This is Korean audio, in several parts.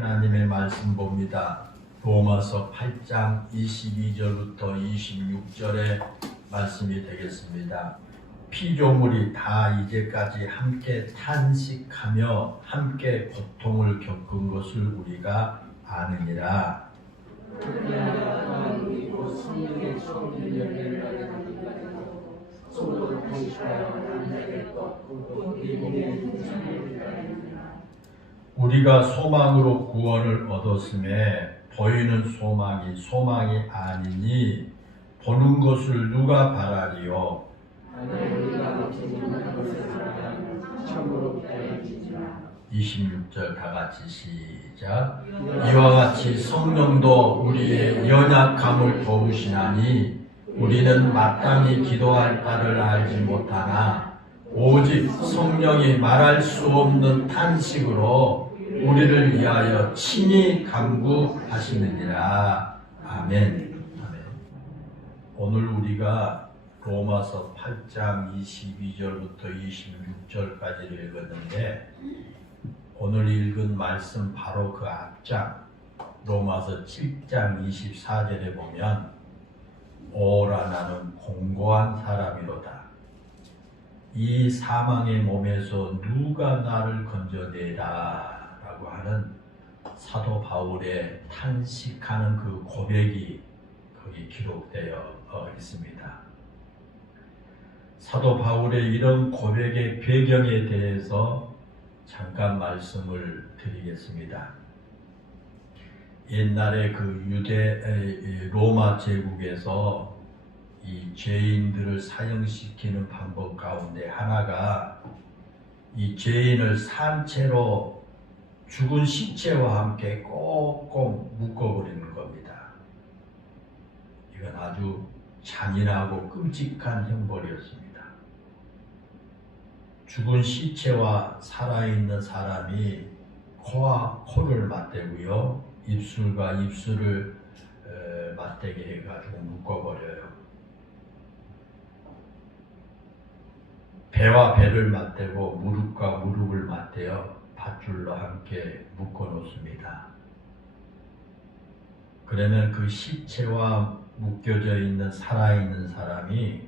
하나님의 말씀 봅니다. 로마서 8장 22절부터 26절의 말씀이 되겠습니다. 피조물이 다 이제까지 함께 탄식하며 함께 고통을 겪은 것을 우리가 아느니라. 우리가 소망으로 구원을 얻었음에 보이는 소망이 아니니 보는 것을 누가 바라리요? 26절 다 같이 시작. 이와 같이 성령도 우리의 연약함을 도우시나니 우리는 마땅히 기도할 바를 알지 못하나 오직 성령이 말할 수 없는 탄식으로 우리를 위하여 친히 간구하시느니라. 아멘. 오늘 우리가 로마서 8장 22절부터 26절까지를 읽었는데 오늘 읽은 말씀 바로 그 앞장 로마서 7장 24절에 보면 오라 나는 공고한 사람이로다. 이 사망의 몸에서 누가 나를 건져내라 라고 하는 사도 바울의 탄식하는 그 고백이 거기 기록되어 있습니다. 사도 바울의 이런 고백의 배경에 대해서 잠깐 말씀을 드리겠습니다. 옛날에 그 로마 제국에서 이 죄인들을 사형시키는 방법 가운데 하나가 이 죄인을 산채로 죽은 시체와 함께 꼭꼭 묶어버리는 겁니다. 이건 아주 잔인하고 끔찍한 형벌이었습니다. 죽은 시체와 살아있는 사람이 코와 코를 맞대고요, 입술과 입술을 맞대게 해가지고 묶어버려요. 배와 배를 맞대고 무릎과 무릎을 맞대어 밧줄로 함께 묶어 놓습니다. 그러면 그 시체와 묶여져 있는 살아있는 사람이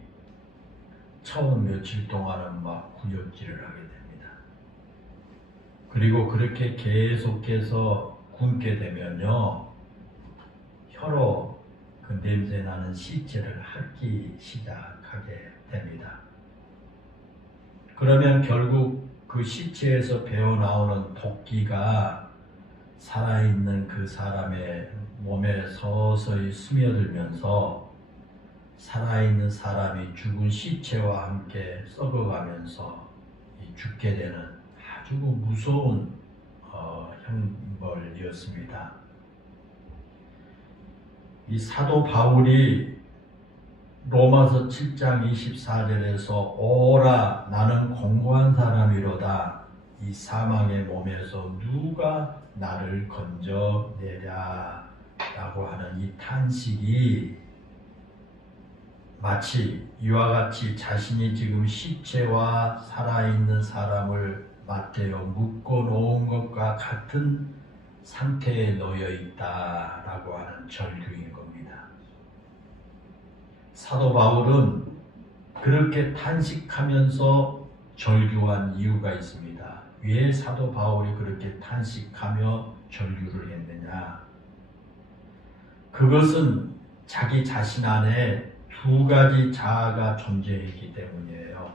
처음 며칠 동안은 막 구역질을 하게 됩니다. 그리고 그렇게 계속해서 굶게 되면요, 혀로 그 냄새나는 시체를 핥기 시작하게 됩니다. 그러면 결국 그 시체에서 배어나오는 독기가 살아있는 그 사람의 몸에 서서히 스며들면서 살아있는 사람이 죽은 시체와 함께 썩어가면서 죽게 되는 아주 무서운 형벌이었습니다. 이 사도 바울이 로마서 7장 24절에서 오라 나는 공고한 사람이로다. 이 사망의 몸에서 누가 나를 건져내랴 라고 하는 이 탄식이 마치 이와 같이 자신이 지금 시체와 살아있는 사람을 맞대어 묶어 놓은 것과 같은 상태에 놓여 있다라고 하는 절규인 겁니다. 사도 바울은 그렇게 탄식하면서 절규한 이유가 있습니다. 왜 사도 바울이 그렇게 탄식하며 절규를 했느냐? 그것은 자기 자신 안에 두 가지 자아가 존재했기 때문이에요.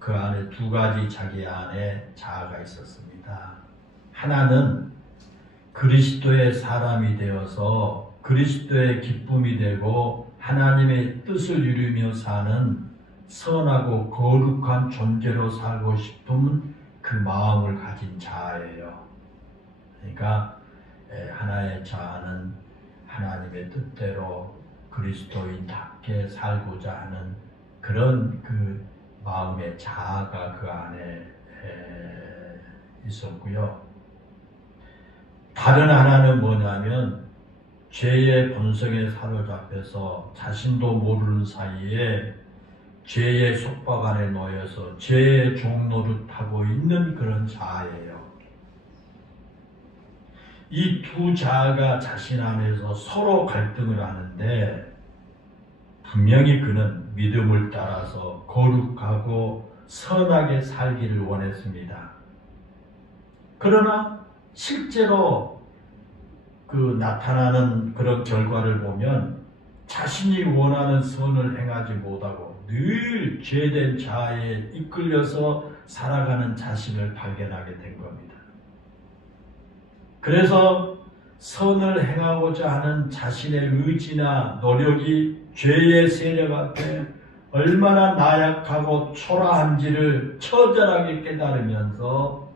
그 안에 두 가지 자기 안에 자아가 있었습니다. 하나는 그리스도의 사람이 되어서 그리스도의 기쁨이 되고 하나님의 뜻을 이루며 사는 선하고 거룩한 존재로 살고 싶은 그 마음을 가진 자아예요. 그러니까 하나의 자아는 하나님의 뜻대로 그리스도인답게 살고자 하는 그런 그 마음의 자아가 그 안에 있었고요. 다른 하나는 뭐냐면 죄의 본성에 사로잡혀서 자신도 모르는 사이에 죄의 속박 안에 놓여서 죄의 종노릇하고 있는 그런 자아예요. 이 두 자아가 자신 안에서 서로 갈등을 하는데 분명히 그는 믿음을 따라서 거룩하고 선하게 살기를 원했습니다. 그러나 실제로 그 나타나는 그런 결과를 보면 자신이 원하는 선을 행하지 못하고 늘 죄된 자아에 이끌려서 살아가는 자신을 발견하게 된 겁니다. 그래서 선을 행하고자 하는 자신의 의지나 노력이 죄의 세력 앞에 얼마나 나약하고 초라한지를 처절하게 깨달으면서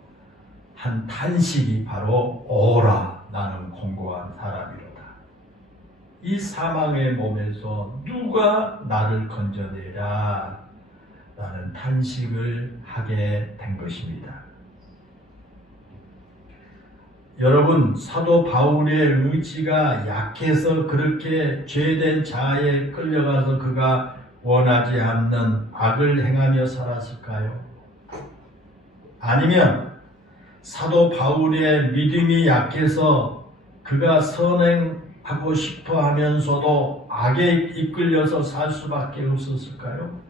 한 탄식이 바로 오라 나는 공고한 사람이로다. 이 사망의 몸에서 누가 나를 건져내랴 라는 탄식을 하게 된 것입니다. 여러분, 사도 바울의 의지가 약해서 그렇게 죄된 자아에 끌려가서 그가 원하지 않는 악을 행하며 살았을까요? 아니면 사도 바울의 믿음이 약해서 그가 선행하고 싶어 하면서도 악에 이끌려서 살 수밖에 없었을까요?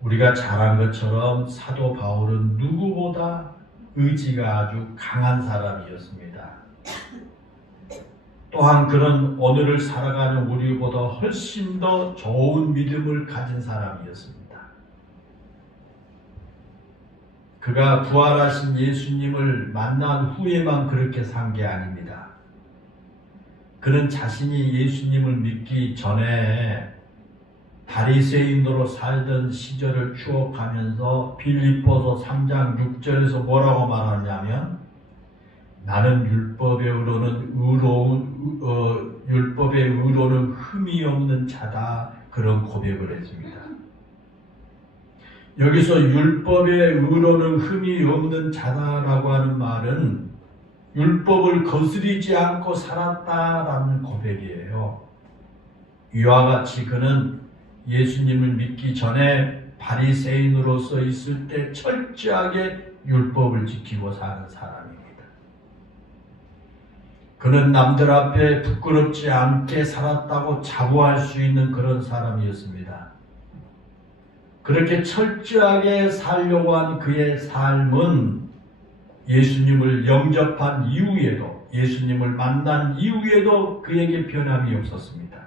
우리가 잘 안 것처럼 사도 바울은 누구보다 의지가 아주 강한 사람이었습니다. 또한 그는 오늘을 살아가는 우리보다 훨씬 더 좋은 믿음을 가진 사람이었습니다. 그가 부활하신 예수님을 만난 후에만 그렇게 산 게 아닙니다. 그는 자신이 예수님을 믿기 전에 바리새인으로 살던 시절을 추억하면서 빌립보서 3장 6절에서 뭐라고 말하냐면 나는 율법의 의로는 흠이 없는 자다 그런 고백을 했습니다. 여기서 율법의 의로는 흠이 없는 자다라고 하는 말은 율법을 거스리지 않고 살았다라는 고백이에요. 이와 같이 그는 예수님을 믿기 전에 바리새인으로서 있을 때 철저하게 율법을 지키고 사는 사람입니다. 그는 남들 앞에 부끄럽지 않게 살았다고 자부할 수 있는 그런 사람이었습니다. 그렇게 철저하게 살려고 한 그의 삶은 예수님을 영접한 이후에도, 예수님을 만난 이후에도 그에게 변함이 없었습니다.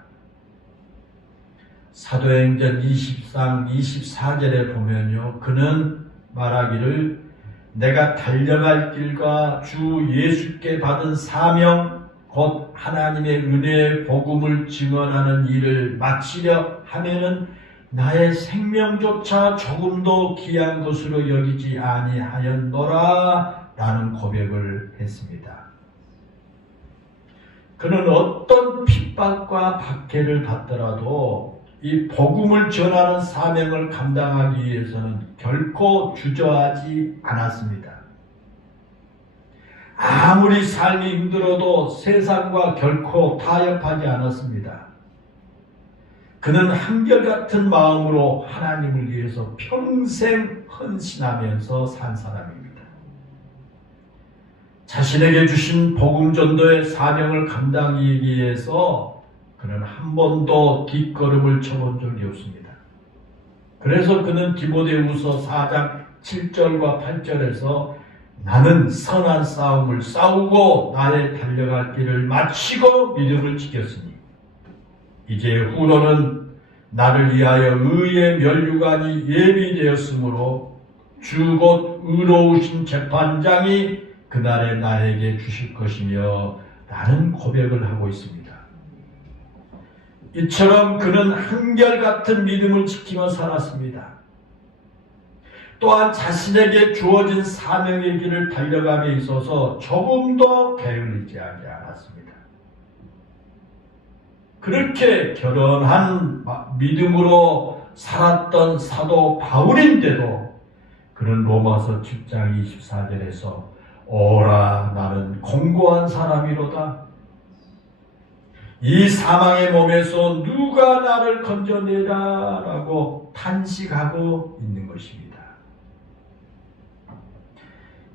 사도행전 20장 24절에 보면요, 그는 말하기를 내가 달려갈 길과 주 예수께 받은 사명 곧 하나님의 은혜의 복음을 증언하는 일을 마치려 하면은 나의 생명조차 조금도 귀한 것으로 여기지 아니하였노라 라는 고백을 했습니다. 그는 어떤 핍박과 박해를 받더라도 이 복음을 전하는 사명을 감당하기 위해서는 결코 주저하지 않았습니다. 아무리 삶이 힘들어도 세상과 결코 타협하지 않았습니다. 그는 한결같은 마음으로 하나님을 위해서 평생 헌신하면서 산 사람입니다. 자신에게 주신 복음 전도의 사명을 감당하기 위해서 그는 한 번도 뒷걸음을 쳐본 적이 없습니다. 그래서 그는 디모데후서 4장 7절과 8절에서 나는 선한 싸움을 싸우고 나의 달려갈 길을 마치고 믿음을 지켰으니 이제 후로는 나를 위하여 의의 면류관이 예비되었으므로 주 곧 의로우신 재판장이 그날에 나에게 주실 것이며 라는 고백을 하고 있습니다. 이처럼 그는 한결같은 믿음을 지키며 살았습니다. 또한 자신에게 주어진 사명의 길을 달려감에 있어서 조금도 게을리지 않았습니다. 그렇게 결연한 믿음으로 살았던 사도 바울인데도 그는 로마서 10장 24절에서 오라 나는 공고한 사람이로다. 이 사망의 몸에서 누가 나를 건져내라라고 탄식하고 있는 것입니다.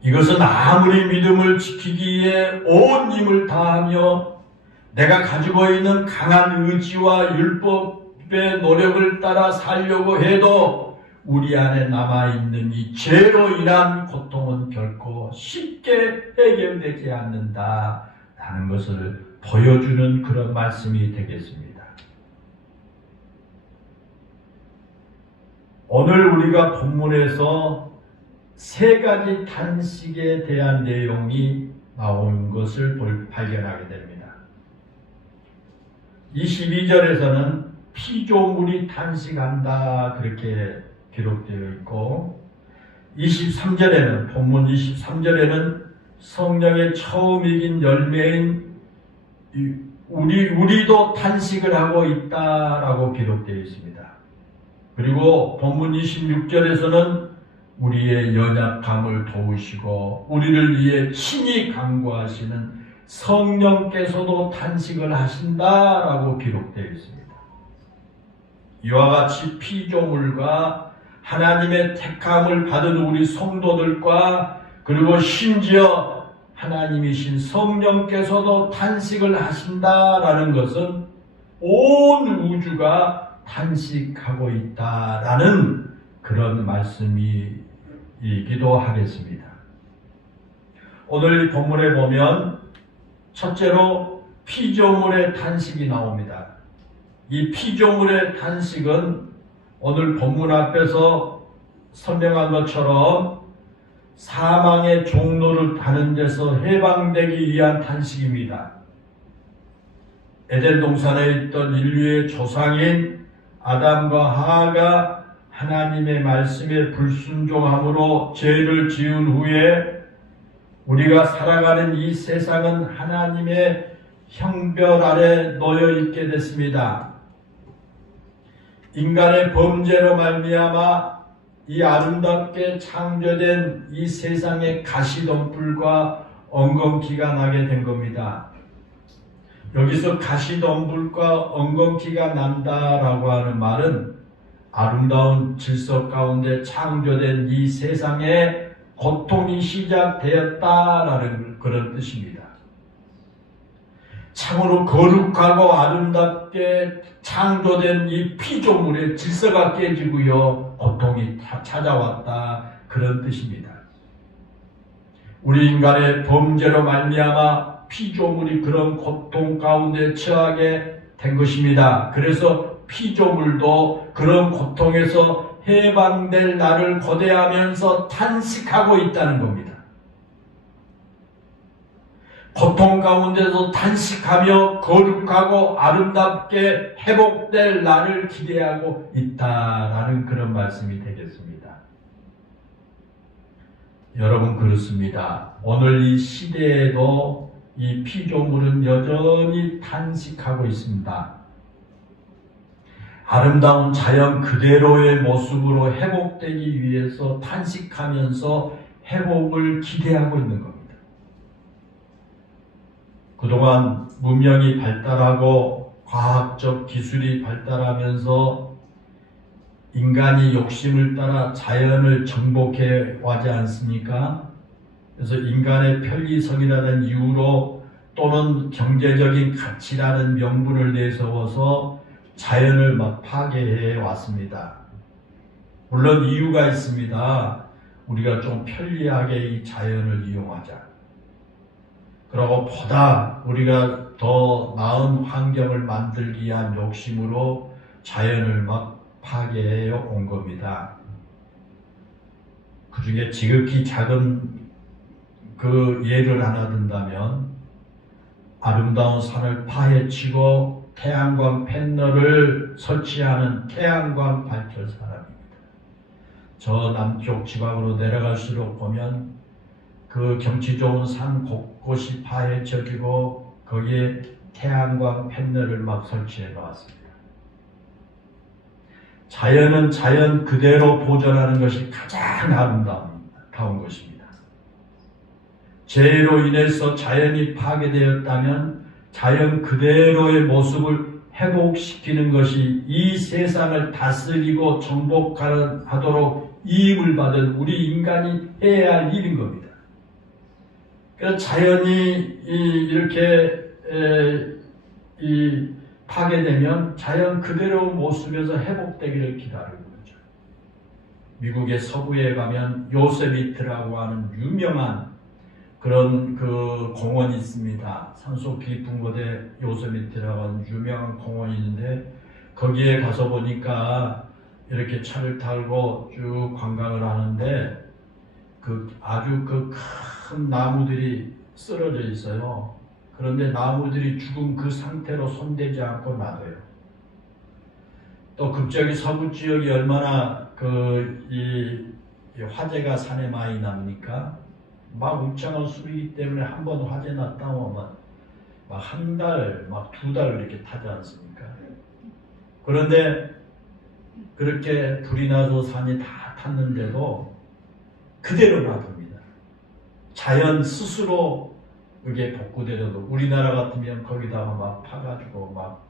이것은 아무리 믿음을 지키기 위해 온 힘을 다하며 내가 가지고 있는 강한 의지와 율법의 노력을 따라 살려고 해도 우리 안에 남아있는 이 죄로 인한 고통은 결코 쉽게 해결되지 않는다라는 것을 보여주는 그런 말씀이 되겠습니다. 오늘 우리가 본문에서 세 가지 탄식에 대한 내용이 나온 것을 발견하게 됩니다. 22절에서는 피조물이 탄식한다 그렇게 기록되어 있고 23절에는 본문 23절에는 성령의 처음 익은 열매인 우리도 탄식을 하고 있다라고 기록되어 있습니다. 그리고 본문 26절에서는 우리의 연약함을 도우시고 우리를 위해 친히 간구하시는 성령께서도 탄식을 하신다라고 기록되어 있습니다. 이와 같이 피조물과 하나님의 택함을 받은 우리 성도들과 그리고 심지어 하나님이신 성령께서도 탄식을 하신다라는 것은 온 우주가 탄식하고 있다라는 그런 말씀이기도 하겠습니다. 오늘 이 본문에 보면 첫째로 피조물의 탄식이 나옵니다. 이 피조물의 탄식은 오늘 본문 앞에서 설명한 것처럼 사망의 종로를 타는 데서 해방되기 위한 탄식입니다. 에덴 동산에 있던 인류의 조상인 아담과 하와가 하나님의 말씀에 불순종함으로 죄를 지은 후에 우리가 살아가는 이 세상은 하나님의 형벌 아래 놓여 있게 됐습니다. 인간의 범죄로 말미암아 이 아름답게 창조된 이 세상에 가시덤불과 엉겅퀴가 나게 된 겁니다. 여기서 가시덤불과 엉겅퀴가 난다라고 하는 말은 아름다운 질서 가운데 창조된 이 세상에 고통이 시작되었다라는 그런 뜻입니다. 참으로 거룩하고 아름답게 창조된 이 피조물의 질서가 깨지고요, 고통이 찾아왔다 그런 뜻입니다. 우리 인간의 범죄로 말미암아 피조물이 그런 고통 가운데 처하게 된 것입니다. 그래서 피조물도 그런 고통에서 해방될 날을 고대하면서 탄식하고 있다는 겁니다. 고통 가운데서 탄식하며 거룩하고 아름답게 회복될 날을 기대하고 있다라는 그런 말씀이 되겠습니다. 여러분 그렇습니다. 오늘 이 시대에도 이 피조물은 여전히 탄식하고 있습니다. 아름다운 자연 그대로의 모습으로 회복되기 위해서 탄식하면서 회복을 기대하고 있는 겁니다. 그동안 문명이 발달하고 과학적 기술이 발달하면서 인간이 욕심을 따라 자연을 정복해 와지 않습니까? 그래서 인간의 편리성이라는 이유로 또는 경제적인 가치라는 명분을 내세워서 자연을 막 파괴해 왔습니다. 물론 이유가 있습니다. 우리가 좀 편리하게 이 자연을 이용하자. 그리고 보다 우리가 더 나은 환경을 만들기 위한 욕심으로 자연을 막 파괴해 온 겁니다. 그 중에 지극히 작은 그 예를 하나 든다면 아름다운 산을 파헤치고 태양광 패널을 설치하는 태양광 발전 산업입니다. 저 남쪽 지방으로 내려갈수록 보면 그 경치 좋은 산 곳곳이 파헤쳐지고 거기에 태양광 패널을 막 설치해 놓았습니다. 자연은 자연 그대로 보존하는 것이 가장 아름다운 것입니다. 죄로 인해서 자연이 파괴되었다면 자연 그대로의 모습을 회복시키는 것이 이 세상을 다스리고 정복하도록 이임을 받은 우리 인간이 해야 할 일인 겁니다. 그래서 자연이 이렇게 파괴되면 자연 그대로 모습에서 회복되기를 기다리고 있죠. 미국의 서부에 가면 요세미트라고 하는 유명한 그런 그 공원이 있습니다. 산속 깊은 곳에 요세미트라고 하는 유명한 공원이 있는데 거기에 가서 보니까 이렇게 차를 타고 쭉 관광을 하는데 아주 큰 나무들이 쓰러져 있어요. 그런데 나무들이 죽은 그 상태로 손대지 않고 놔둬요. 또 갑자기 서부 지역이 얼마나 이 화재가 산에 많이 납니까? 막 울창한 숲이기 때문에 한 번 화재 났다 하면 막 한 달, 막 2달 이렇게 타지 않습니까? 그런데 그렇게 불이 나서 산이 다 탔는데도 그대로 놔둡니다. 자연 스스로 그게 복구되려도 우리나라 같으면 거기다가 막 파가지고 막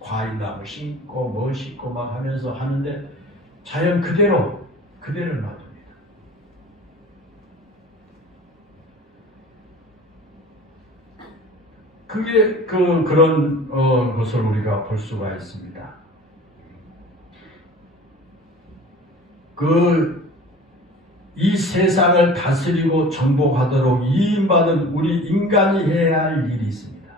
과일나무 심고 뭐 심고 막 하면서 하는데 자연 그대로 놔둡니다. 그게 그런 것을 우리가 볼 수가 있습니다. 이 세상을 다스리고 정복하도록 이임받은 우리 인간이 해야 할 일이 있습니다.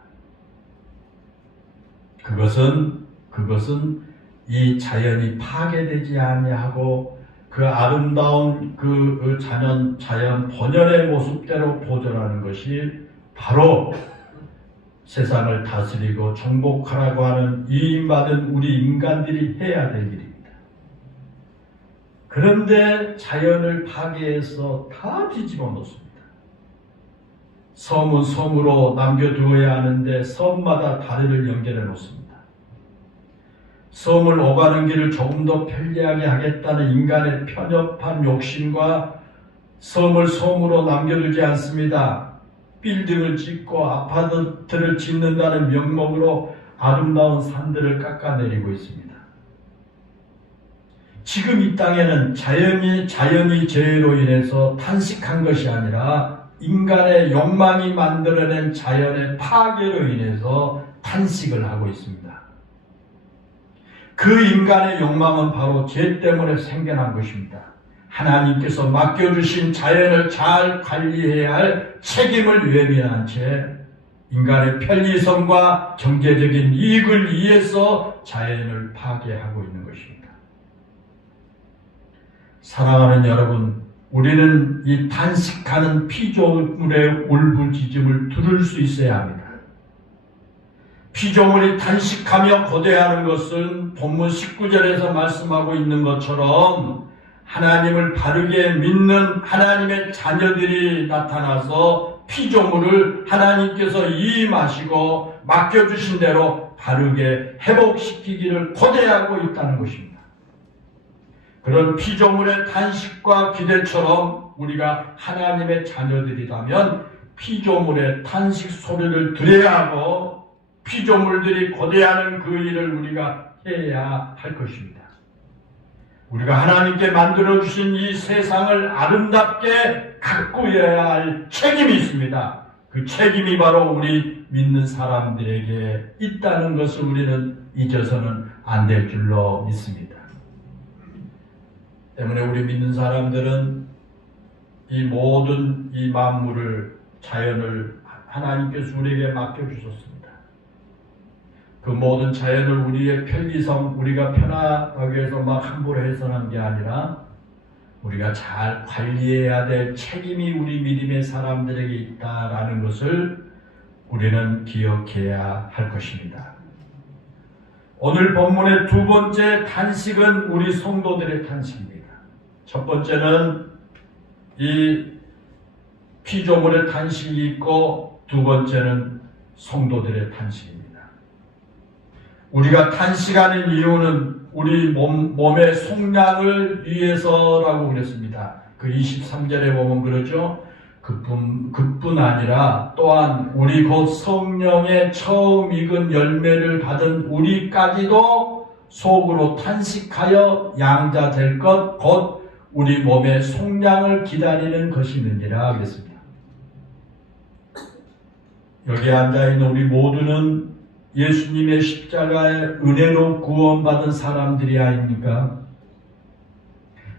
그것은 이 자연이 파괴되지 아니하고 그 아름다운 자연 본연의 모습대로 보존하는 것이 바로 세상을 다스리고 정복하라고 하는 이임받은 우리 인간들이 해야 될 일입니다. 그런데 자연을 파괴해서 다 뒤집어 놓습니다. 섬은 섬으로 남겨두어야 하는데 섬마다 다리를 연결해 놓습니다. 섬을 오가는 길을 조금 더 편리하게 하겠다는 인간의 편협한 욕심과 섬을 섬으로 남겨두지 않습니다. 빌딩을 짓고 아파트를 짓는다는 명목으로 아름다운 산들을 깎아내리고 있습니다. 지금 이 땅에는 자연이 죄로 인해서 탄식한 것이 아니라 인간의 욕망이 만들어낸 자연의 파괴로 인해서 탄식을 하고 있습니다. 그 인간의 욕망은 바로 죄 때문에 생겨난 것입니다. 하나님께서 맡겨주신 자연을 잘 관리해야 할 책임을 외면한 채 인간의 편리성과 경제적인 이익을 위해서 자연을 파괴하고 있는 것입니다. 사랑하는 여러분, 우리는 이 탄식하는 피조물의 울부짖음을 들을 수 있어야 합니다. 피조물이 탄식하며 고대하는 것은 본문 19절에서 말씀하고 있는 것처럼 하나님을 바르게 믿는 하나님의 자녀들이 나타나서 피조물을 하나님께서 이임하시고 맡겨주신 대로 바르게 회복시키기를 고대하고 있다는 것입니다. 그런 피조물의 탄식과 기대처럼 우리가 하나님의 자녀들이라면 피조물의 탄식 소리를 들어야 하고 피조물들이 고대하는 그 일을 우리가 해야 할 것입니다. 우리가 하나님께 만들어주신 이 세상을 아름답게 가꾸어야 할 책임이 있습니다. 그 책임이 바로 우리 믿는 사람들에게 있다는 것을 우리는 잊어서는 안 될 줄로 믿습니다. 때문에 우리 믿는 사람들은 이 모든 이 만물을, 자연을 하나님께서 우리에게 맡겨주셨습니다. 그 모든 자연을 우리의 편리성, 우리가 편하기 위해서 막 함부로 해서는 게 아니라 우리가 잘 관리해야 될 책임이 우리 믿음의 사람들에게 있다라는 것을 우리는 기억해야 할 것입니다. 오늘 본문의 두 번째 탄식은 우리 성도들의 탄식입니다. 첫 번째는 이 피조물의 탄식이 있고 두 번째는 성도들의 탄식입니다. 우리가 탄식하는 이유는 우리 몸의 속량을 위해서라고 그랬습니다. 그 23절에 보면 그러죠. 그뿐 아니라 또한 우리 곧 성령의 처음 익은 열매를 받은 우리까지도 속으로 탄식하여 양자 될 것 곧 우리 몸의 속량을 기다리는 것이느니라 그랬습니다. 여기 앉아있는 우리 모두는 예수님의 십자가의 은혜로 구원받은 사람들이 아닙니까?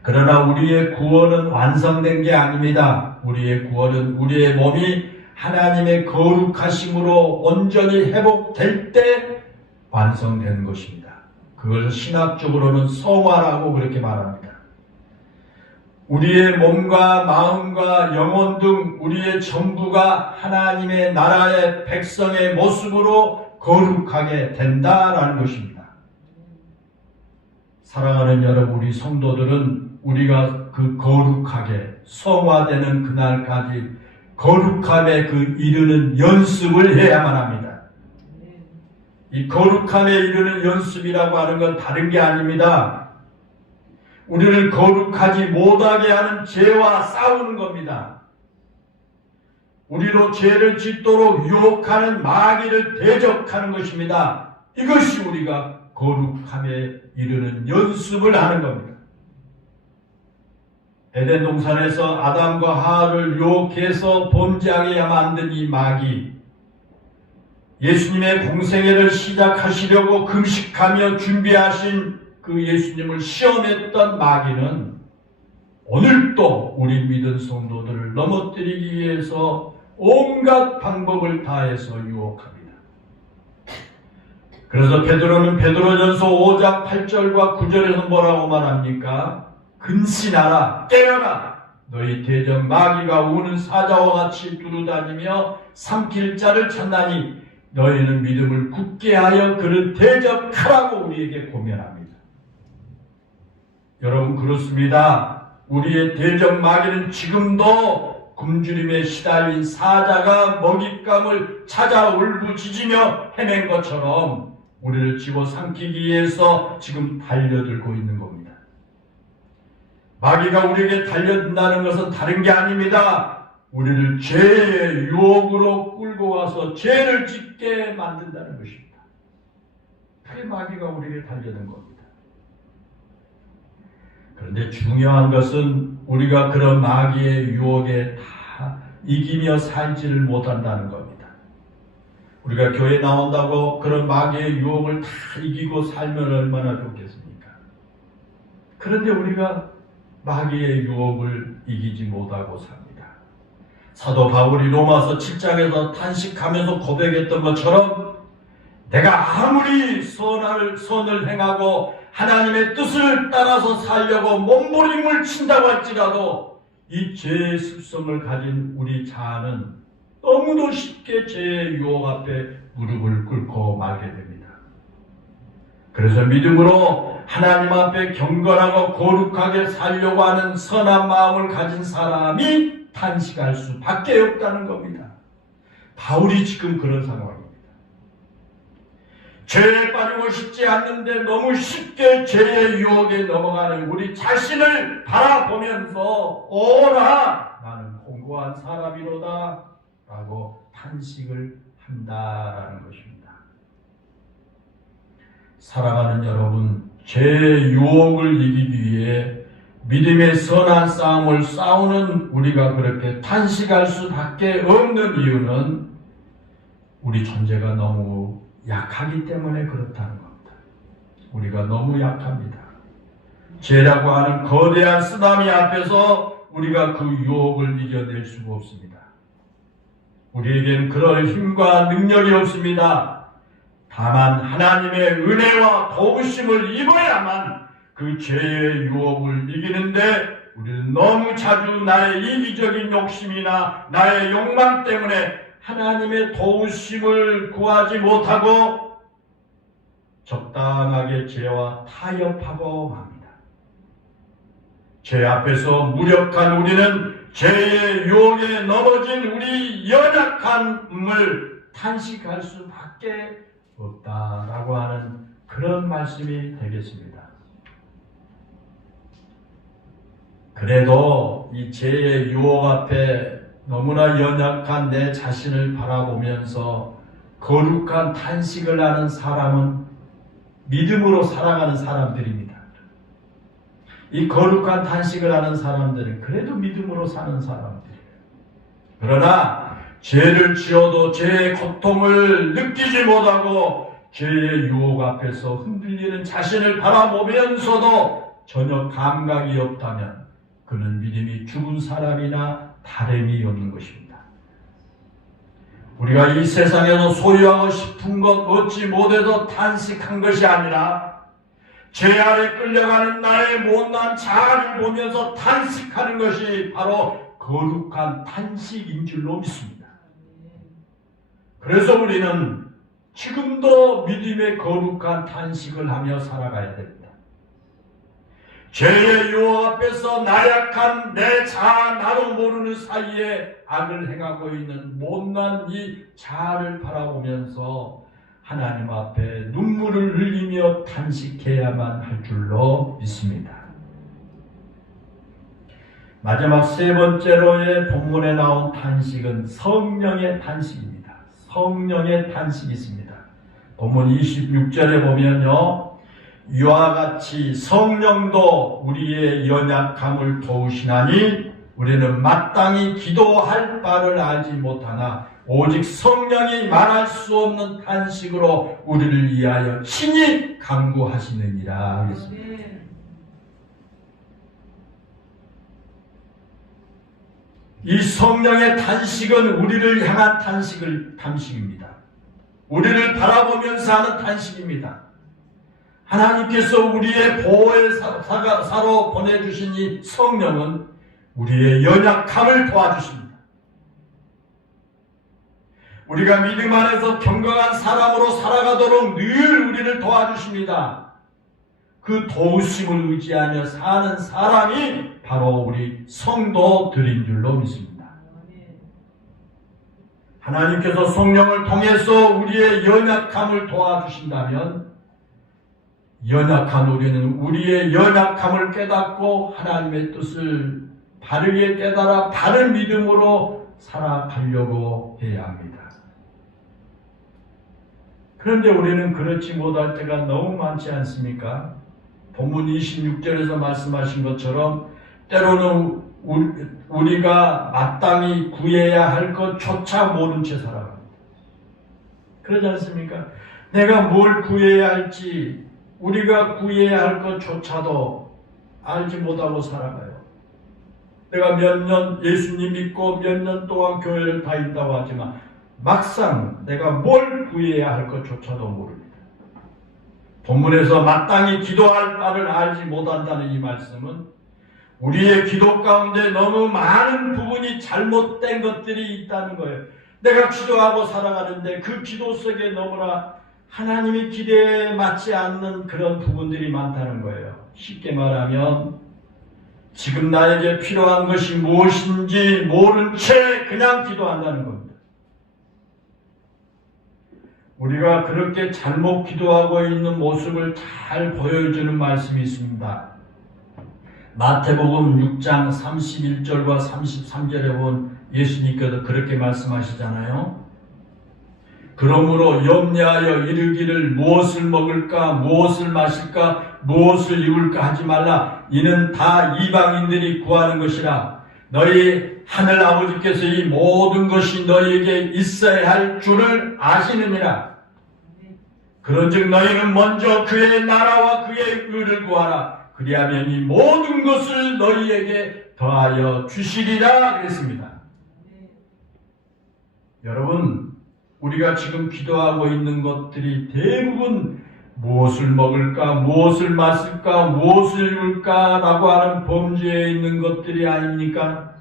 그러나 우리의 구원은 완성된 게 아닙니다. 우리의 구원은 우리의 몸이 하나님의 거룩하심으로 온전히 회복될 때 완성된 것입니다. 그걸 신학적으로는 성화라고 그렇게 말합니다. 우리의 몸과 마음과 영혼 등 우리의 전부가 하나님의 나라의 백성의 모습으로 거룩하게 된다라는 것입니다. 사랑하는 여러분, 우리 성도들은 우리가 그 거룩하게 성화되는 그날까지 거룩함에 그 이르는 연습을 해야만 합니다. 이 거룩함에 이르는 연습이라고 하는 건 다른 게 아닙니다. 우리를 거룩하지 못하게 하는 죄와 싸우는 겁니다. 우리로 죄를 짓도록 유혹하는 마귀를 대적하는 것입니다. 이것이 우리가 거룩함에 이르는 연습을 하는 겁니다. 에덴 동산에서 아담과 하와를 유혹해서 범죄하게 만든 이 마귀, 예수님의 공생애를 시작하시려고 금식하며 준비하신 그 예수님을 시험했던 마귀는 오늘도 우리 믿은 성도들을 넘어뜨리기 위해서 온갖 방법을 다해서 유혹합니다. 그래서 베드로는 베드로전서 5장 8절과 9절에서 뭐라고 말합니까? 근신하라, 깨어라, 너희 대적 마귀가 우는 사자와 같이 두루다니며 삼킬 자를 찾나니 너희는 믿음을 굳게 하여 그를 대적하라고 우리에게 고면합니다. 여러분, 그렇습니다. 우리의 대적 마귀는 지금도 굶주림에 시달린 사자가 먹잇감을 찾아 울부짖으며 헤맨 것처럼 우리를 집어삼키기 위해서 지금 달려들고 있는 겁니다. 마귀가 우리에게 달려든다는 것은 다른 게 아닙니다. 우리를 죄의 유혹으로 끌고 와서 죄를 짓게 만든다는 것입니다. 그게 마귀가 우리에게 달려든 겁니다. 그런데 중요한 것은 우리가 그런 마귀의 유혹에 다 이기며 살지를 못한다는 겁니다. 우리가 교회 나온다고 그런 마귀의 유혹을 다 이기고 살면 얼마나 좋겠습니까? 그런데 우리가 마귀의 유혹을 이기지 못하고 삽니다. 사도 바울이 로마서 7장에서 탄식하면서 고백했던 것처럼 내가 아무리 선을 행하고 하나님의 뜻을 따라서 살려고 몸부림을 친다고 할지라도 이 죄의 습성을 가진 우리 자아는 너무도 쉽게 죄의 유혹 앞에 무릎을 꿇고 말게 됩니다. 그래서 믿음으로 하나님 앞에 경건하고 거룩하게 살려고 하는 선한 마음을 가진 사람이 탄식할 수밖에 없다는 겁니다. 바울이 지금 그런 상황입니다. 죄에 빠지고 싶지 않는데 너무 쉽게 죄의 유혹에 넘어가는 우리 자신을 바라보면서 오라, 나는 공고한 사람이로다 라고 탄식을 한다라는 것입니다. 사랑하는 여러분, 죄의 유혹을 이기기 위해 믿음의 선한 싸움을 싸우는 우리가 그렇게 탄식할 수밖에 없는 이유는 우리 존재가 너무 약하기 때문에 그렇다는 겁니다. 우리가 너무 약합니다. 죄라고 하는 거대한 쓰나미 앞에서 우리가 그 유혹을 이겨낼 수가 없습니다. 우리에겐 그럴 힘과 능력이 없습니다. 다만 하나님의 은혜와 도우심을 입어야만 그 죄의 유혹을 이기는데 우리는 너무 자주 나의 이기적인 욕심이나 나의 욕망 때문에 하나님의 도우심을 구하지 못하고 적당하게 죄와 타협하고 맙니다. 죄 앞에서 무력한 우리는 죄의 유혹에 넘어진 우리 연약함을 탄식할 수밖에 없다라고 하는 그런 말씀이 되겠습니다. 그래도 이 죄의 유혹 앞에 너무나 연약한 내 자신을 바라보면서 거룩한 탄식을 하는 사람은 믿음으로 살아가는 사람들입니다. 이 거룩한 탄식을 하는 사람들은 그래도 믿음으로 사는 사람들이에요. 그러나 죄를 지어도 죄의 고통을 느끼지 못하고 죄의 유혹 앞에서 흔들리는 자신을 바라보면서도 전혀 감각이 없다면 그는 믿음이 죽은 사람이나 다름이 없는 것입니다. 우리가 이 세상에서 소유하고 싶은 것 얻지 못해서 탄식한 것이 아니라 죄 아래 끌려가는 나의 못난 자아를 보면서 탄식하는 것이 바로 거룩한 탄식인 줄로 믿습니다. 그래서 우리는 지금도 믿음의 거룩한 탄식을 하며 살아가야 됩니다. 죄의 유혹 앞에서 나약한 내 자아 나도 모르는 사이에 악을 행하고 있는 못난 이 자아를 바라보면서 하나님 앞에 눈물을 흘리며 탄식해야만 할 줄로 믿습니다. 마지막 세 번째로의 본문에 나온 탄식은 성령의 탄식입니다. 성령의 탄식이 있습니다. 본문 26절에 보면요, 이와 같이 성령도 우리의 연약함을 도우시나니 우리는 마땅히 기도할 바를 알지 못하나 오직 성령이 말할 수 없는 탄식으로 우리를 위하여 친히 간구하시느니라 하겠습니다. 이 성령의 탄식은 우리를 향한 탄식입니다. 우리를 바라보면서 하는 탄식입니다. 하나님께서 우리의 보호의 사로 보내주신 이 성령은 우리의 연약함을 도와주십니다. 우리가 믿음 안에서 경건한 사람으로 살아가도록 늘 우리를 도와주십니다. 그 도우심을 의지하며 사는 사람이 바로 우리 성도들인 줄로 믿습니다. 하나님께서 성령을 통해서 우리의 연약함을 도와주신다면 연약한 우리는 우리의 연약함을 깨닫고 하나님의 뜻을 바르게 깨달아 바른 믿음으로 살아가려고 해야 합니다. 그런데 우리는 그렇지 못할 때가 너무 많지 않습니까? 본문 26절에서 말씀하신 것처럼 때로는 우리가 마땅히 구해야 할 것조차 모른 채 살아갑니다. 그러지 않습니까? 내가 뭘 구해야 할지 우리가 구해야 할 것조차도 알지 못하고 살아가요. 내가 몇 년 예수님 믿고 몇 년 동안 교회를 다닌다고 하지만 막상 내가 뭘 구해야 할 것조차도 모릅니다. 본문에서 마땅히 기도할 바를 알지 못한다는 이 말씀은 우리의 기도 가운데 너무 많은 부분이 잘못된 것들이 있다는 거예요. 내가 기도하고 살아가는데 그 기도 속에 너무나 하나님의 기대에 맞지 않는 그런 부분들이 많다는 거예요. 쉽게 말하면 지금 나에게 필요한 것이 무엇인지 모른 채 그냥 기도한다는 겁니다. 우리가 그렇게 잘못 기도하고 있는 모습을 잘 보여주는 말씀이 있습니다. 마태복음 6장 31절과 33절에 본 예수님께서 그렇게 말씀하시잖아요. 그러므로 염려하여 이르기를 무엇을 먹을까 무엇을 마실까 무엇을 입을까 하지 말라. 이는 다 이방인들이 구하는 것이라. 너희 하늘 아버지께서 이 모든 것이 너희에게 있어야 할 줄을 아시느니라. 그런즉 너희는 먼저 그의 나라와 그의 의를 구하라. 그리하면 이 모든 것을 너희에게 더하여 주시리라 그랬습니다. 여러분, 우리가 지금 기도하고 있는 것들이 대부분 무엇을 먹을까, 무엇을 마실까, 무엇을 입을까 라고 하는 범주에 있는 것들이 아닙니까?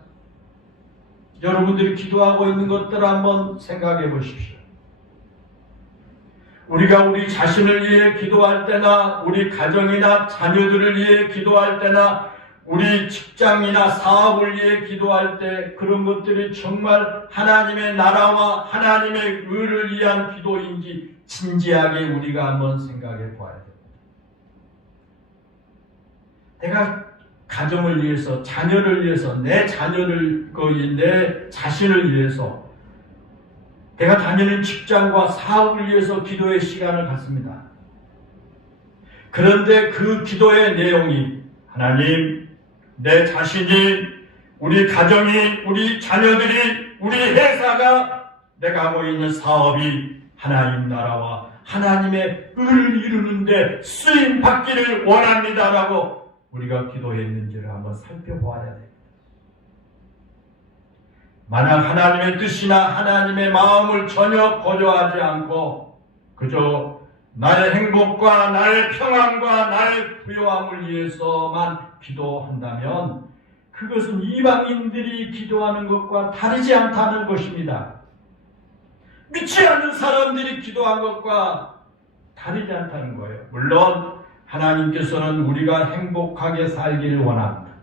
여러분들이 기도하고 있는 것들을 한번 생각해 보십시오. 우리가 우리 자신을 위해 기도할 때나 우리 가정이나 자녀들을 위해 기도할 때나 우리 직장이나 사업을 위해 기도할 때 그런 것들이 정말 하나님의 나라와 하나님의 의를 위한 기도인지 진지하게 우리가 한번 생각해 봐야 됩니다. 내가 가정을 위해서, 자녀를 위해서, 내 자녀를, 내 자신을 위해서, 내가 다니는 직장과 사업을 위해서 기도의 시간을 갖습니다. 그런데 그 기도의 내용이 하나님, 내 자신이, 우리 가정이, 우리 자녀들이 우리 회사가, 내가 하고 있는 사업이 하나님 나라와 하나님의 의를 이루는데 쓰임 받기를 원합니다라고 우리가 기도했는지를 한번 살펴보아야 됩니다. 만약 하나님의 뜻이나 하나님의 마음을 전혀 고려하지 않고 그저 나의 행복과 나의 평안과 나의 부요함을 위해서만 기도한다면 그것은 이방인들이 기도하는 것과 다르지 않다는 것입니다. 믿지 않는 사람들이 기도한 것과 다르지 않다는 거예요. 물론 하나님께서는 우리가 행복하게 살기를 원합니다.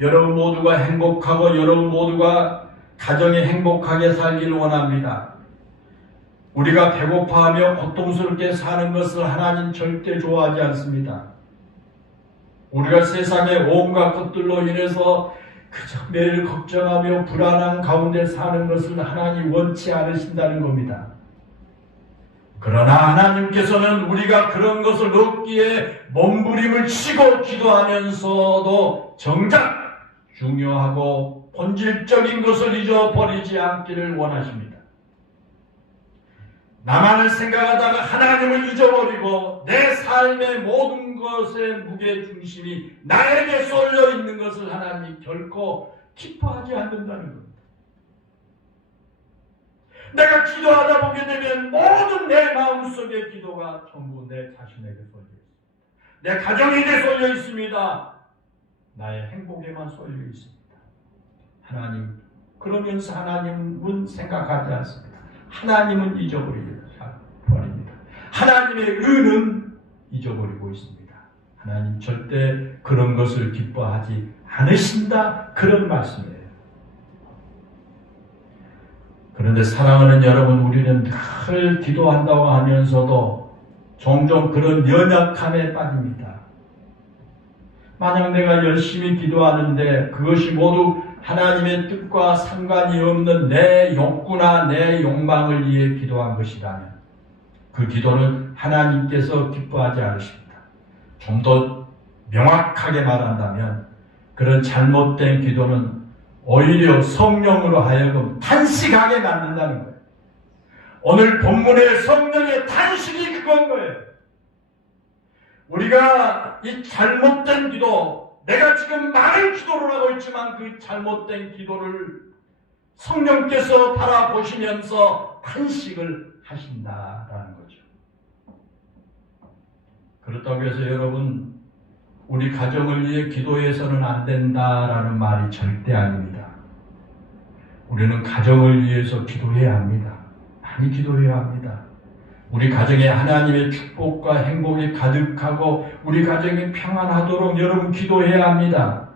여러분 모두가 행복하고 여러분 모두가 가정이 행복하게 살기를 원합니다. 우리가 배고파하며 고통스럽게 사는 것을 하나님 절대 좋아하지 않습니다. 우리가 세상의 온갖 것들로 인해서 그저 매일 걱정하며 불안한 가운데 사는 것을 하나님 원치 않으신다는 겁니다. 그러나 하나님께서는 우리가 그런 것을 얻기에 몸부림을 치고 기도하면서도 정작 중요하고 본질적인 것을 잊어버리지 않기를 원하십니다. 나만을 생각하다가 하나님을 잊어버리고 내 삶의 모든 것의 무게중심이 나에게 쏠려 있는 것을 하나님이 결코 기뻐하지 않는다는 겁니다. 내가 기도하다 보게 되면 모든 내 마음속의 기도가 전부 내 자신에게 쏠려 있습니다. 내 가정에게 쏠려 있습니다. 나의 행복에만 쏠려 있습니다. 하나님, 그러면서 하나님은 생각하지 않습니다. 하나님은 잊어버립니다. 하나님의 의는 잊어버리고 있습니다. 하나님 절대 그런 것을 기뻐하지 않으신다, 그런 말씀이에요. 그런데 사랑하는 여러분, 우리는 늘 기도한다고 하면서도 종종 그런 연약함에 빠집니다. 만약 내가 열심히 기도하는데 그것이 모두 하나님의 뜻과 상관이 없는 내 욕구나 내 욕망을 위해 기도한 것이라면 그 기도는 하나님께서 기뻐하지 않으십니다. 좀 더 명확하게 말한다면 그런 잘못된 기도는 오히려 성령으로 하여금 탄식하게 만든다는 거예요. 오늘 본문의 성령의 탄식이 그건 거예요. 우리가 이 잘못된 기도, 내가 지금 많은 기도를 하고 있지만 그 잘못된 기도를 성령께서 바라보시면서 탄식을 하신다라는 거죠. 그렇다고 해서 여러분, 우리 가정을 위해 기도해서는 안 된다라는 말이 절대 아닙니다. 우리는 가정을 위해서 기도해야 합니다. 많이 기도해야 합니다. 우리 가정에 하나님의 축복과 행복이 가득하고 우리 가정이 평안하도록 여러분 기도해야 합니다.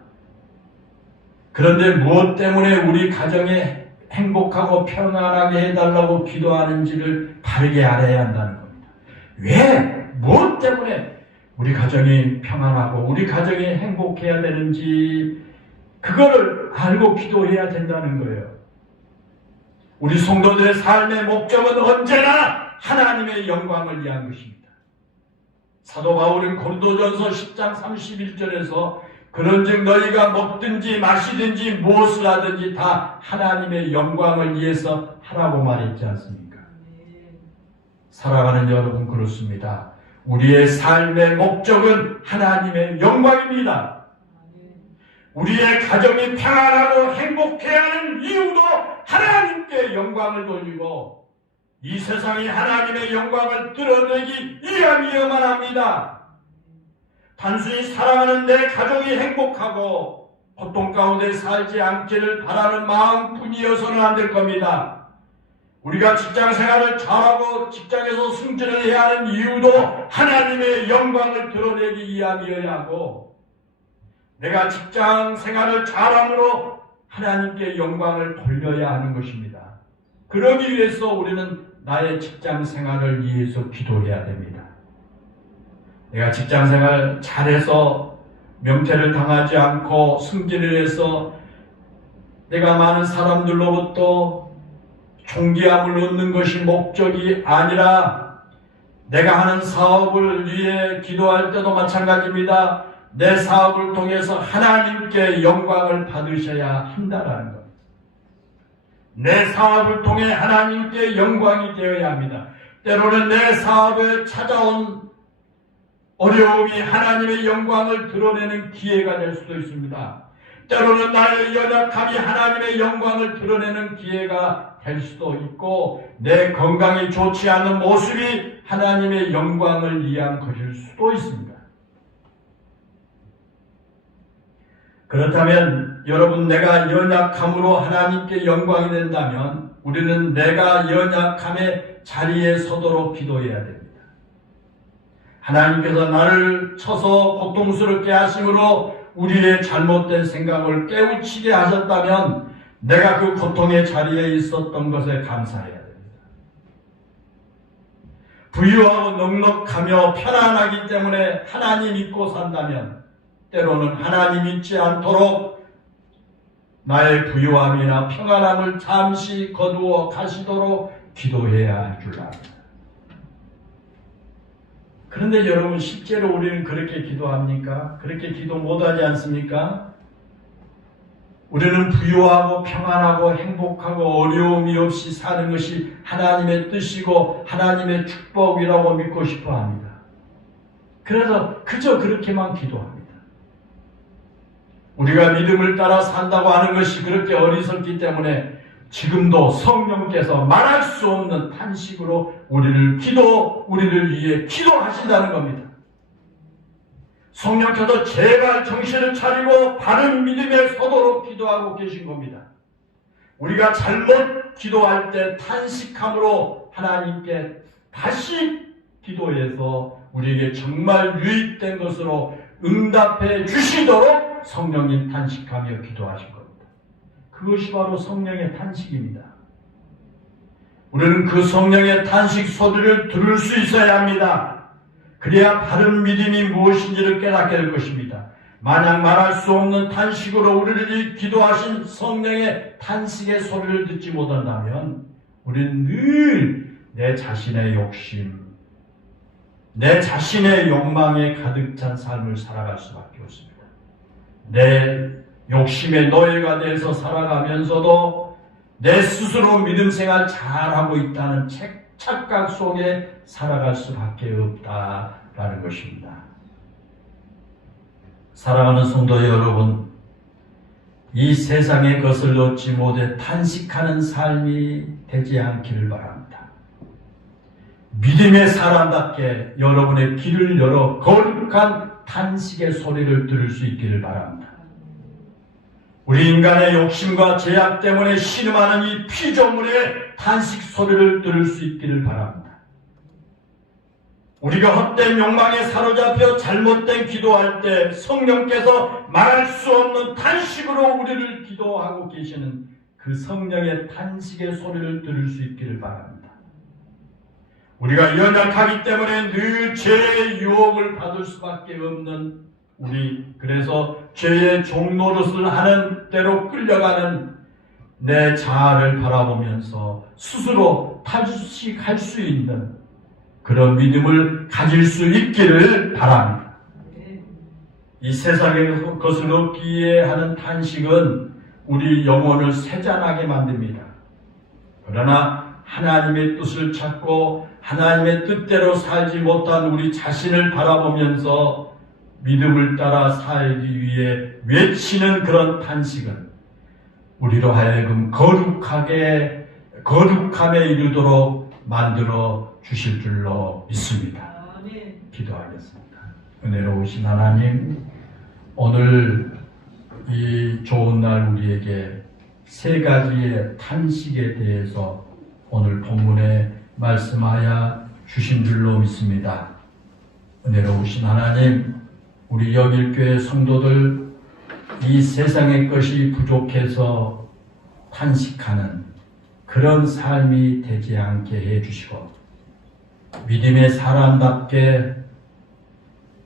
그런데 무엇 때문에 우리 가정에 행복하고 평안하게 해달라고 기도하는지를 바르게 알아야 한다는 겁니다. 왜? 무엇 때문에 우리 가정이 평안하고 우리 가정이 행복해야 되는지 그거를 알고 기도해야 된다는 거예요. 우리 성도들의 삶의 목적은 언제나 하나님의 영광을 위한 것입니다. 사도 바울은 고린도전서 10장 31절에서 그런즉 너희가 먹든지 마시든지 무엇을 하든지 다 하나님의 영광을 위해서 하라고 말했지 않습니까? 사랑하는 여러분, 그렇습니다. 우리의 삶의 목적은 하나님의 영광입니다. 우리의 가정이 평안하고 행복해야 하는 이유도 하나님께 영광을 돌리고 이 세상이 하나님의 영광을 드러내기 위함이어야만 합니다. 단순히 사랑하는 내 가족이 행복하고 고통 가운데 살지 않기를 바라는 마음뿐이어서는 안 될 겁니다. 우리가 직장 생활을 잘하고 직장에서 승진을 해야 하는 이유도 하나님의 영광을 드러내기 위함이어야 하고 내가 직장 생활을 잘함으로 하나님께 영광을 돌려야 하는 것입니다. 그러기 위해서 우리는 나의 직장 생활을 위해서 기도해야 됩니다. 내가 직장 생활 잘해서 명퇴를 당하지 않고 승진을 해서 내가 많은 사람들로부터 존귀함을 얻는 것이 목적이 아니라 내가 하는 사업을 위해 기도할 때도 마찬가지입니다. 내 사업을 통해서 하나님께 영광을 받으셔야 한다라는 것. 내 사업을 통해 하나님께 영광이 되어야 합니다. 때로는 내 사업에 찾아온 어려움이 하나님의 영광을 드러내는 기회가 될 수도 있습니다. 때로는 나의 연약함이 하나님의 영광을 드러내는 기회가 될 수도 있고, 내 건강이 좋지 않은 모습이 하나님의 영광을 위한 것일 수도 있습니다. 그렇다면 여러분, 내가 연약함으로 하나님께 영광이 된다면 우리는 내가 연약함의 자리에 서도록 기도해야 됩니다. 하나님께서 나를 쳐서 고통스럽게 하심으로 우리의 잘못된 생각을 깨우치게 하셨다면 내가 그 고통의 자리에 있었던 것에 감사해야 됩니다. 부유하고 넉넉하며 편안하기 때문에 하나님 믿고 산다면 때로는 하나님 믿지 않도록 나의 부유함이나 평안함을 잠시 거두어 가시도록 기도해야 할 줄 압니다. 그런데 여러분, 실제로 우리는 그렇게 기도합니까? 그렇게 기도 못하지 않습니까? 우리는 부유하고 평안하고 행복하고 어려움이 없이 사는 것이 하나님의 뜻이고 하나님의 축복이라고 믿고 싶어 합니다. 그래서 그저 그렇게만 기도합니다. 우리가 믿음을 따라 산다고 하는 것이 그렇게 어리석기 때문에 지금도 성령께서 말할 수 없는 탄식으로 우리를 위해 기도하신다는 겁니다. 성령께서 제발 정신을 차리고 바른 믿음에 서도록 기도하고 계신 겁니다. 우리가 잘못 기도할 때 탄식함으로 하나님께 다시 기도해서 우리에게 정말 유익된 것으로 응답해 주시도록 성령님 탄식하며 기도하신 겁니다. 그것이 바로 성령의 탄식입니다. 우리는 그 성령의 탄식 소리를 들을 수 있어야 합니다. 그래야 바른 믿음이 무엇인지를 깨닫게 될 것입니다. 만약 말할 수 없는 탄식으로 우리를 기도하신 성령의 탄식의 소리를 듣지 못한다면 우리는 늘 내 자신의 욕심, 내 자신의 욕망에 가득 찬 삶을 살아갈 수밖에 없습니다. 내 욕심의 노예가 돼서 살아가면서도 내 스스로 믿음 생활 잘하고 있다는 착각 속에 살아갈 수밖에 없다라는 것입니다. 사랑하는 성도 여러분, 이 세상의 것을 얻지 못해 탄식하는 삶이 되지 않기를 바랍니다. 믿음의 사람답게 여러분의 귀를 열어 거룩한 탄식의 소리를 들을 수 있기를 바랍니다. 우리 인간의 욕심과 제약 때문에 신음하는 이 피조물의 탄식 소리를 들을 수 있기를 바랍니다. 우리가 헛된 욕망에 사로잡혀 잘못된 기도할 때 성령께서 말할 수 없는 탄식으로 우리를 기도하고 계시는 그 성령의 탄식의 소리를 들을 수 있기를 바랍니다. 우리가 연약하기 때문에 늘 죄의 유혹을 받을 수밖에 없는 그래서 죄의 종노릇을 하는 대로 끌려가는 내 자아를 바라보면서 스스로 탄식할 수 있는 그런 믿음을 가질 수 있기를 바랍니다. 이 세상의 것을 얻기에 하는 탄식은 우리 영혼을 세잔하게 만듭니다. 그러나 하나님의 뜻을 찾고 하나님의 뜻대로 살지 못한 우리 자신을 바라보면서 믿음을 따라 살기 위해 외치는 그런 탄식은 우리로 하여금 거룩함에 이르도록 만들어 주실 줄로 믿습니다. 기도하겠습니다. 은혜로우신 하나님, 오늘 이 좋은 날 우리에게 세 가지의 탄식에 대해서 오늘 본문에 말씀하여 주신 줄로 믿습니다. 은혜로우신 하나님, 우리 영일교회 성도들 이 세상의 것이 부족해서 탄식하는 그런 삶이 되지 않게 해주시고 믿음의 사람답게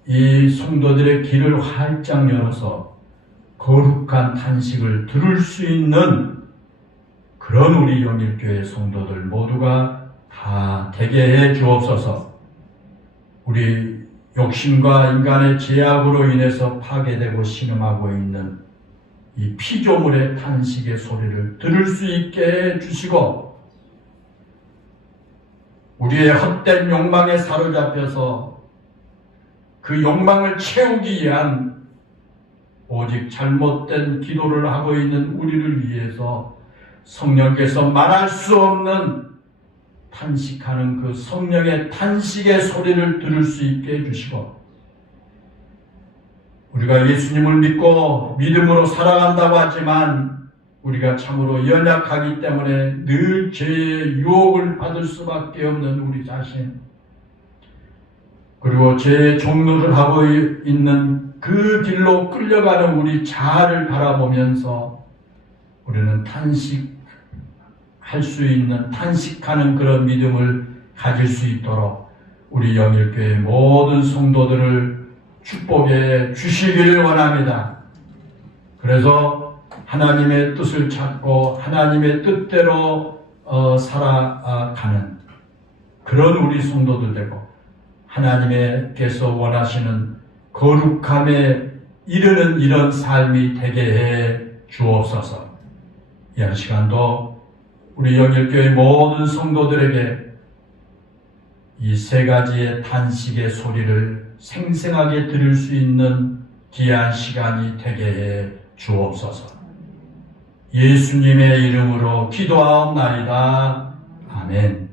이 성도들의 귀를 활짝 열어서 거룩한 탄식을 들을 수 있는 그런 우리 영일교회 성도들 모두가 다 되게 해 주옵소서. 우리 욕심과 인간의 죄악으로 인해서 파괴되고 신음하고 있는 이 피조물의 탄식의 소리를 들을 수 있게 해주시고, 우리의 헛된 욕망에 사로잡혀서 그 욕망을 채우기 위한 오직 잘못된 기도를 하고 있는 우리를 위해서 성령께서 말할 수 없는 탄식하는 그 성령의 탄식의 소리를 들을 수 있게 해주시고, 우리가 예수님을 믿고 믿음으로 살아간다고 하지만 우리가 참으로 연약하기 때문에 늘 죄의 유혹을 받을 수밖에 없는 우리 자신, 그리고 죄의 종로를 하고 있는 그 길로 끌려가는 우리 자아를 바라보면서 우리는 탄식할 수 있는, 탄식하는 그런 믿음을 가질 수 있도록 우리 영일교회 모든 성도들을 축복해 주시기를 원합니다. 그래서 하나님의 뜻을 찾고 하나님의 뜻대로 살아가는 그런 우리 성도들 되고, 하나님께서 원하시는 거룩함에 이르는 이런 삶이 되게 해 주옵소서. 이 시간도 우리 영일교회 모든 성도들에게 이 세 가지의 탄식의 소리를 생생하게 들을 수 있는 귀한 시간이 되게 해 주옵소서. 예수님의 이름으로 기도하옵나이다. 아멘.